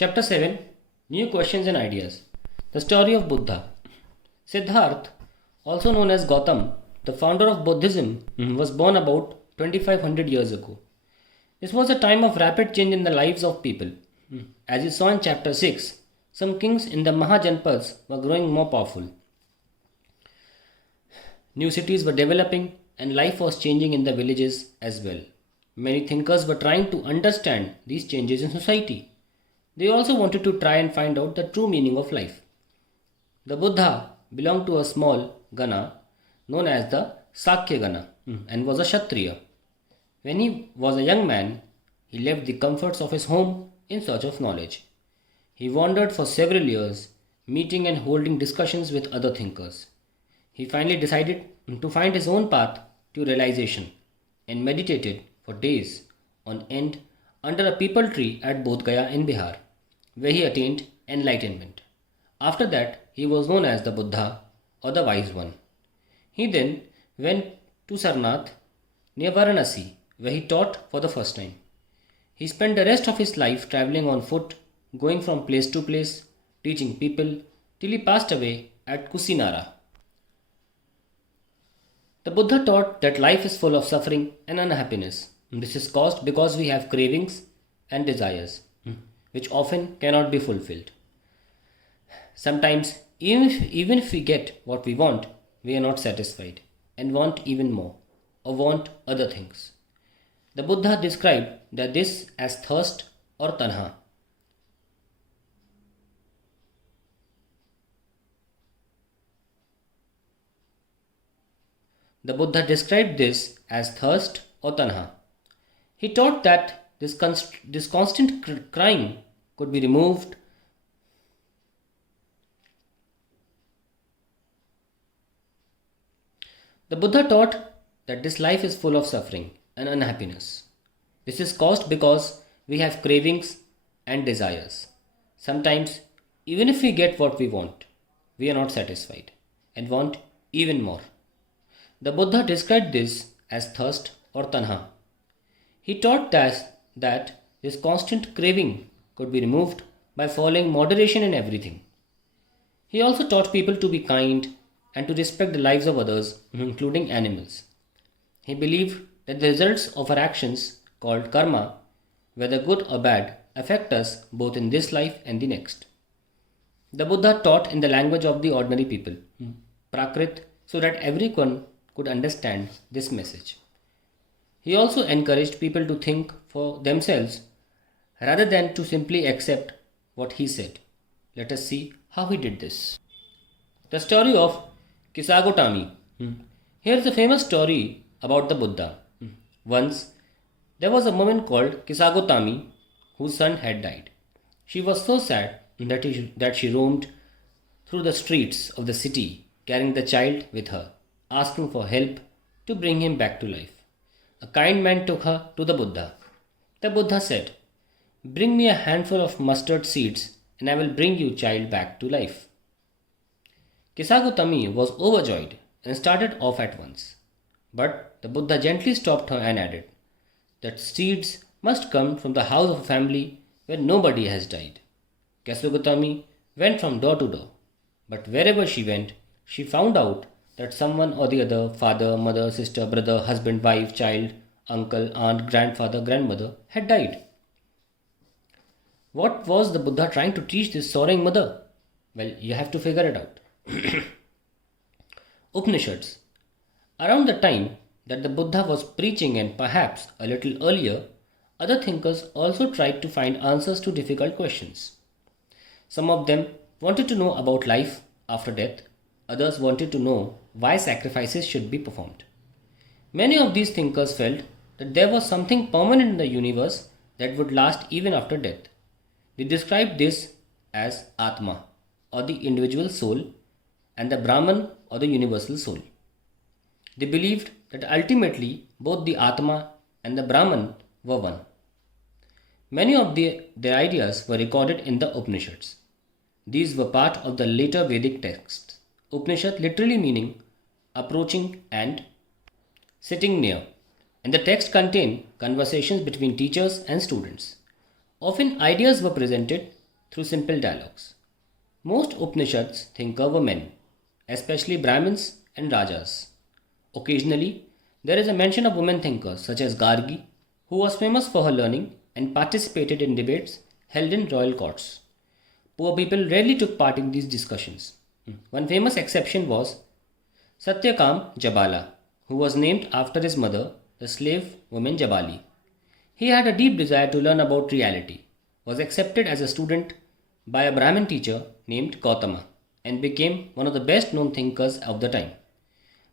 Chapter 7 New Questions and Ideas. The Story of Buddha. Siddhartha, also known as Gautam, the founder of Buddhism, was born about 2500 years ago. This was a time of rapid change in the lives of people. As you saw in chapter 6, some kings in the Mahajanpads were growing more powerful. New cities were developing and life was changing in the villages as well. Many thinkers were trying to understand these changes in society. They also wanted to try and find out the true meaning of life. The Buddha belonged to a small Gana known as the Sakya Gana and was a Kshatriya. When he was a young man, he left the comforts of his home in search of knowledge. He wandered for several years, meeting and holding discussions with other thinkers. He finally decided to find his own path to realization and meditated for days on end under a peepal tree at Bodh Gaya in Bihar, where he attained enlightenment. After that, he was known as the Buddha or the Wise One. He then went to Sarnath near Varanasi, where he taught for the first time. He spent the rest of his life traveling on foot, going from place to place, teaching people, till he passed away at Kusinara. The Buddha taught that life is full of suffering and unhappiness. This is caused because we have cravings and desires, which often cannot be fulfilled. Sometimes, even if we get what we want, we are not satisfied and want even more or want other things. The Buddha described this as thirst or tanha. The Buddha described this as thirst or tanha. He taught that this constant crying could be removed. The Buddha taught that this life is full of suffering and unhappiness. This is caused because we have cravings and desires. Sometimes, even if we get what we want, we are not satisfied and want even more. The Buddha described this as thirst or tanha. He taught that this constant craving could be removed by following moderation in everything. He also taught people to be kind and to respect the lives of others, including animals. He believed that the results of our actions, called karma, whether good or bad, affect us both in this life and the next. The Buddha taught in the language of the ordinary people, Prakrit, so that everyone could understand this message. He also encouraged people to think for themselves rather than to simply accept what he said. Let us see how he did this. The story of Kisagotami. Here is a famous story about the Buddha. Once, there was a woman called Kisagotami whose son had died. She was so sad that she roamed through the streets of the city carrying the child with her, asking for help to bring him back to life. A kind man took her to the Buddha. The Buddha said, "Bring me a handful of mustard seeds and I will bring you child back to life." Kisagotami was overjoyed and started off at once. But the Buddha gently stopped her and added that seeds must come from the house of a family where nobody has died. Kisagotami went from door to door, but wherever she went, she found out that someone or the other, father, mother, sister, brother, husband, wife, child, uncle, aunt, grandfather, grandmother, had died. What was the Buddha trying to teach this sorrowing mother? Well, you have to figure it out. Upanishads. Around the time that the Buddha was preaching and perhaps a little earlier, other thinkers also tried to find answers to difficult questions. Some of them wanted to know about life after death, others wanted to know why sacrifices should be performed. Many of these thinkers felt that there was something permanent in the universe that would last even after death. They described this as Atma, or the individual soul, and the Brahman, or the universal soul. They believed that ultimately both the Atma and the Brahman were one. Many of their ideas were recorded in the Upanishads. These were part of the later Vedic texts. Upanishad literally meaning approaching and sitting near, and the text contained conversations between teachers and students. Often ideas were presented through simple dialogues. Most Upanishads thinker were men, especially Brahmins and Rajas. Occasionally, there is a mention of women thinkers such as Gargi, who was famous for her learning and participated in debates held in royal courts. Poor people rarely took part in these discussions. One famous exception was Satyakam Jabala, who was named after his mother, the slave woman Jabali. He had a deep desire to learn about reality, was accepted as a student by a Brahmin teacher named Gautama, and became one of the best known thinkers of the time.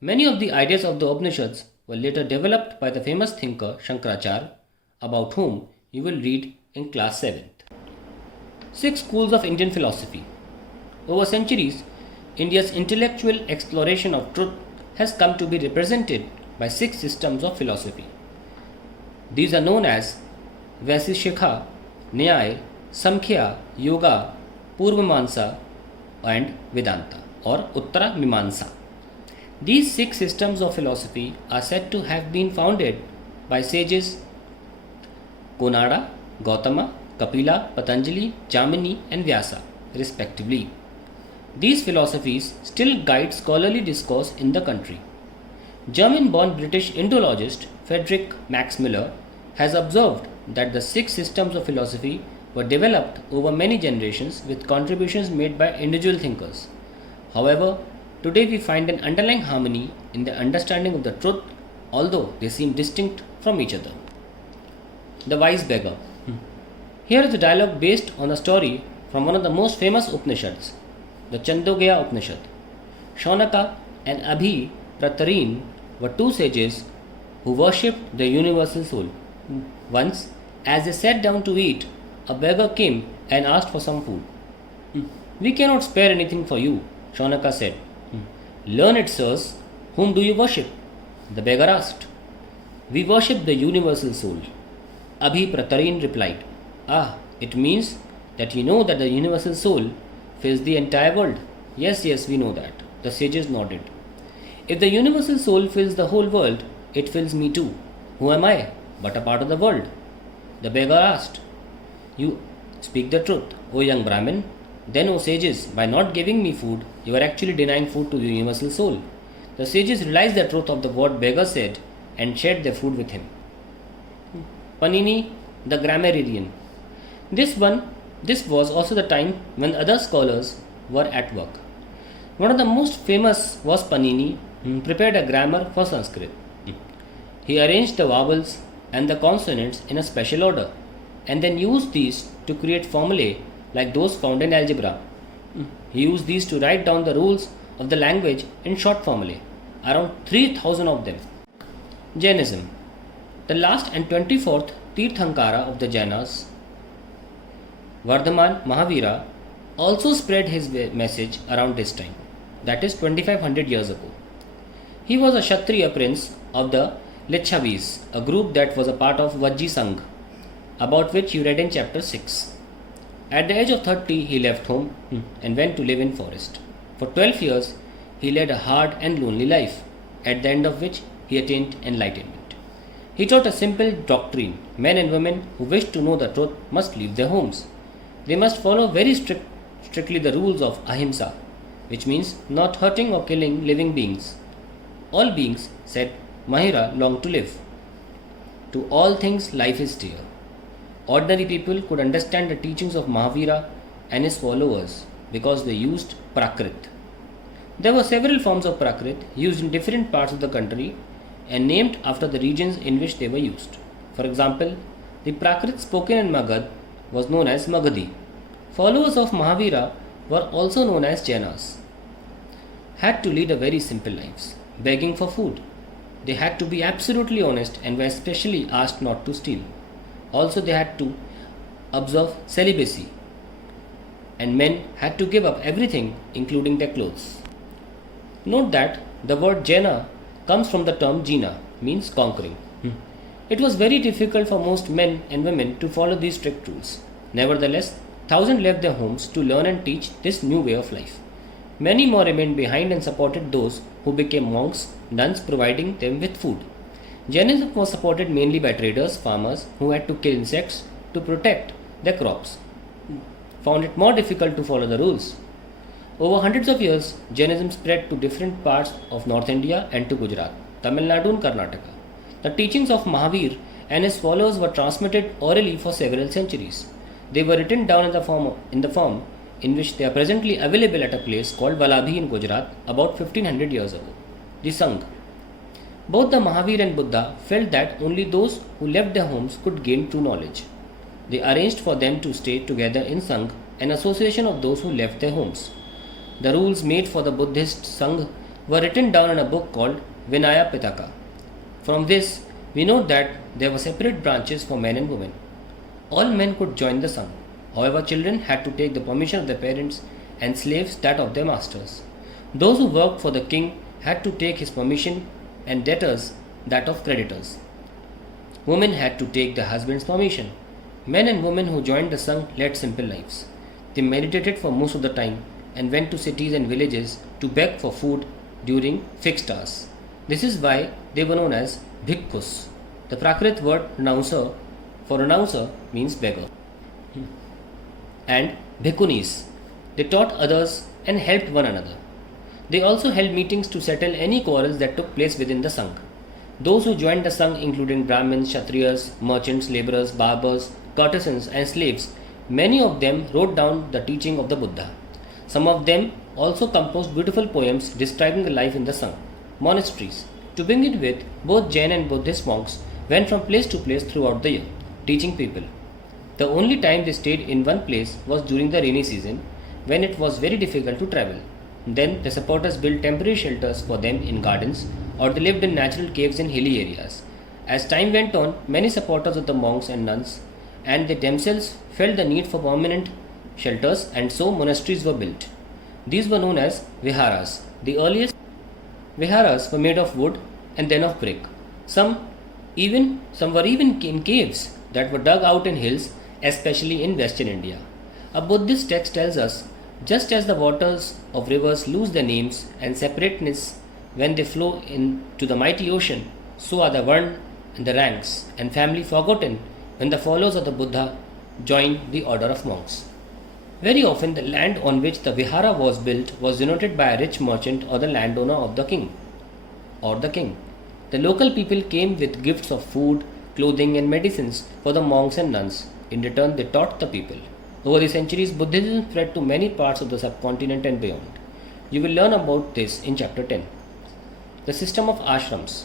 Many of the ideas of the Upanishads were later developed by the famous thinker Shankaracharya, about whom you will read in class 7th. Six schools of Indian philosophy. Over centuries, India's intellectual exploration of truth has come to be represented by six systems of philosophy. These are known as Vaiseshika, Nyaya, Samkhya, Yoga, Purvamamsa, and Vedanta or Uttara Mimamsa. These six systems of philosophy are said to have been founded by sages Konada, Gautama, Kapila, Patanjali, Jamini, and Vyasa, respectively. These philosophies still guide scholarly discourse in the country. German-born British Indologist Friedrich Max Müller has observed that the six systems of philosophy were developed over many generations with contributions made by individual thinkers. However, today we find an underlying harmony in the understanding of the truth, although they seem distinct from each other. The Wise Beggar. Here is a dialogue based on a story from one of the most famous Upanishads, the Chandogya Upanishad. Shaunaka and Abhi Pratarin were two sages who worshipped the universal soul. Once, as they sat down to eat, a beggar came and asked for some food. "We cannot spare anything for you," Shaunaka said. "Learn it, sirs. Whom do you worship?" The beggar asked. "We worship the universal soul." Abhi Pratarin replied, "Ah, it means that you know that the universal soul fills the entire world." Yes, we know that. The sages nodded. "If the universal soul fills the whole world, it fills me too. Who am I but a part of the world?" The beggar asked, "You speak the truth, O young Brahmin. Then, O sages, by not giving me food, you are actually denying food to the universal soul." The sages realized the truth of the what beggar said and shared their food with him. Panini, the grammarian. This was also the time when other scholars were at work. One of the most famous was Panini, who prepared a grammar for Sanskrit. He arranged the vowels and the consonants in a special order, and then used these to create formulae like those found in algebra. He used these to write down the rules of the language in short formulae, around 3,000 of them. Jainism. The last and 24th Tirthankara of the Jainas, Vardhaman Mahavira, also spread his message around this time, that is 2500 years ago. He was a Kshatriya prince of the Licchavis, a group that was a part of Vajji Sangh, about which you read in chapter 6. At the age of 30, he left home and went to live in forest. For 12 years, he led a hard and lonely life, at the end of which he attained enlightenment. He taught a simple doctrine: men and women who wish to know the truth must leave their homes. They must follow very strictly the rules of ahimsa, which means not hurting or killing living beings. All beings, said Mahira, long to live. To all things life is dear. Ordinary people could understand the teachings of Mahavira and his followers because they used Prakrit. There were several forms of Prakrit used in different parts of the country and named after the regions in which they were used. For example, the Prakrit spoken in Magad was known as Magadhi. Followers of Mahavira were also known as Jainas. Had to lead a very simple lives, begging for food. They had to be absolutely honest and were especially asked not to steal. Also, they had to observe celibacy, and men had to give up everything, including their clothes. Note that the word Jaina comes from the term Jina, means conquering. It was very difficult for most men and women to follow these strict rules. Nevertheless, thousands left their homes to learn and teach this new way of life. Many more remained behind and supported those who became monks, nuns, providing them with food. Jainism was supported mainly by traders, farmers who had to kill insects to protect their crops. found it more difficult to follow the rules. Over hundreds of years, Jainism spread to different parts of North India and to Gujarat, Tamil Nadu and Karnataka. The teachings of Mahavir and his followers were transmitted orally for several centuries. They were written down in the form in which they are presently available at a place called Valabhi in Gujarat about 1500 years ago, the Sangh. Both the Mahavir and Buddha felt that only those who left their homes could gain true knowledge. They arranged for them to stay together in Sangh, an association of those who left their homes. The rules made for the Buddhist Sangh were written down in a book called Vinaya Pitaka. From this, we note that there were separate branches for men and women. All men could join the Sangh. However, children had to take the permission of their parents and slaves that of their masters. Those who worked for the king had to take his permission and debtors that of creditors. Women had to take their husband's permission. Men and women who joined the Sangh led simple lives. They meditated for most of the time and went to cities and villages to beg for food during fixed hours. This is why they were known as bhikkhus. The Prakrit word renouncer means beggar. And bhikkhunis. They taught others and helped one another. They also held meetings to settle any quarrels that took place within the Sangh. Those who joined the Sangh, including Brahmins, Kshatriyas, merchants, laborers, barbers, courtesans, and slaves, many of them wrote down the teaching of the Buddha. Some of them also composed beautiful poems describing the life in the Sangh. Monasteries. To begin with, both Jain and Buddhist monks went from place to place throughout the year, teaching people. The only time they stayed in one place was during the rainy season, when it was very difficult to travel. Then the supporters built temporary shelters for them in gardens, or they lived in natural caves in hilly areas. As time went on, many supporters of the monks and nuns and they themselves felt the need for permanent shelters, and so monasteries were built. These were known as viharas. The earliest viharas were made of wood and then of brick. Some were even in caves that were dug out in hills, especially in Western India. A Buddhist text tells us, just as the waters of rivers lose their names and separateness when they flow into the mighty ocean, so are the varna and the ranks and family forgotten when the followers of the Buddha join the order of monks. Very often, the land on which the vihara was built was denoted by a rich merchant or the landowner of the king. The local people came with gifts of food, clothing, and medicines for the monks and nuns. In return, they taught the people. Over the centuries, Buddhism spread to many parts of the subcontinent and beyond. You will learn about this in chapter 10. The system of ashrams.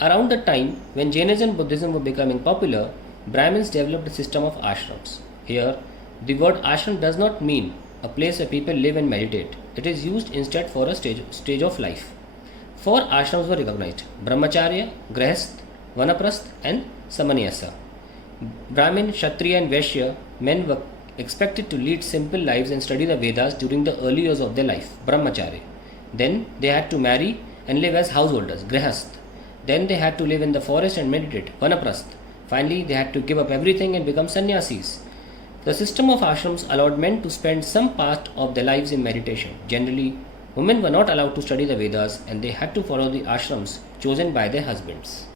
Around the time when Jainism and Buddhism were becoming popular, Brahmins developed a system of ashrams. Here, the word ashram does not mean a place where people live and meditate. It is used instead for a stage of life. 4 ashrams were recognized: Brahmacharya, Grihasth, Vanaprasth, and Samanyasa. Brahmin, Kshatriya, and Vaishya men were expected to lead simple lives and study the Vedas during the early years of their life, Brahmacharya. Then they had to marry and live as householders, Grihasth. Then they had to live in the forest and meditate, Vanaprasth. Finally, they had to give up everything and become sannyasis. The system of ashrams allowed men to spend some part of their lives in meditation. Generally, women were not allowed to study the Vedas and they had to follow the ashrams chosen by their husbands.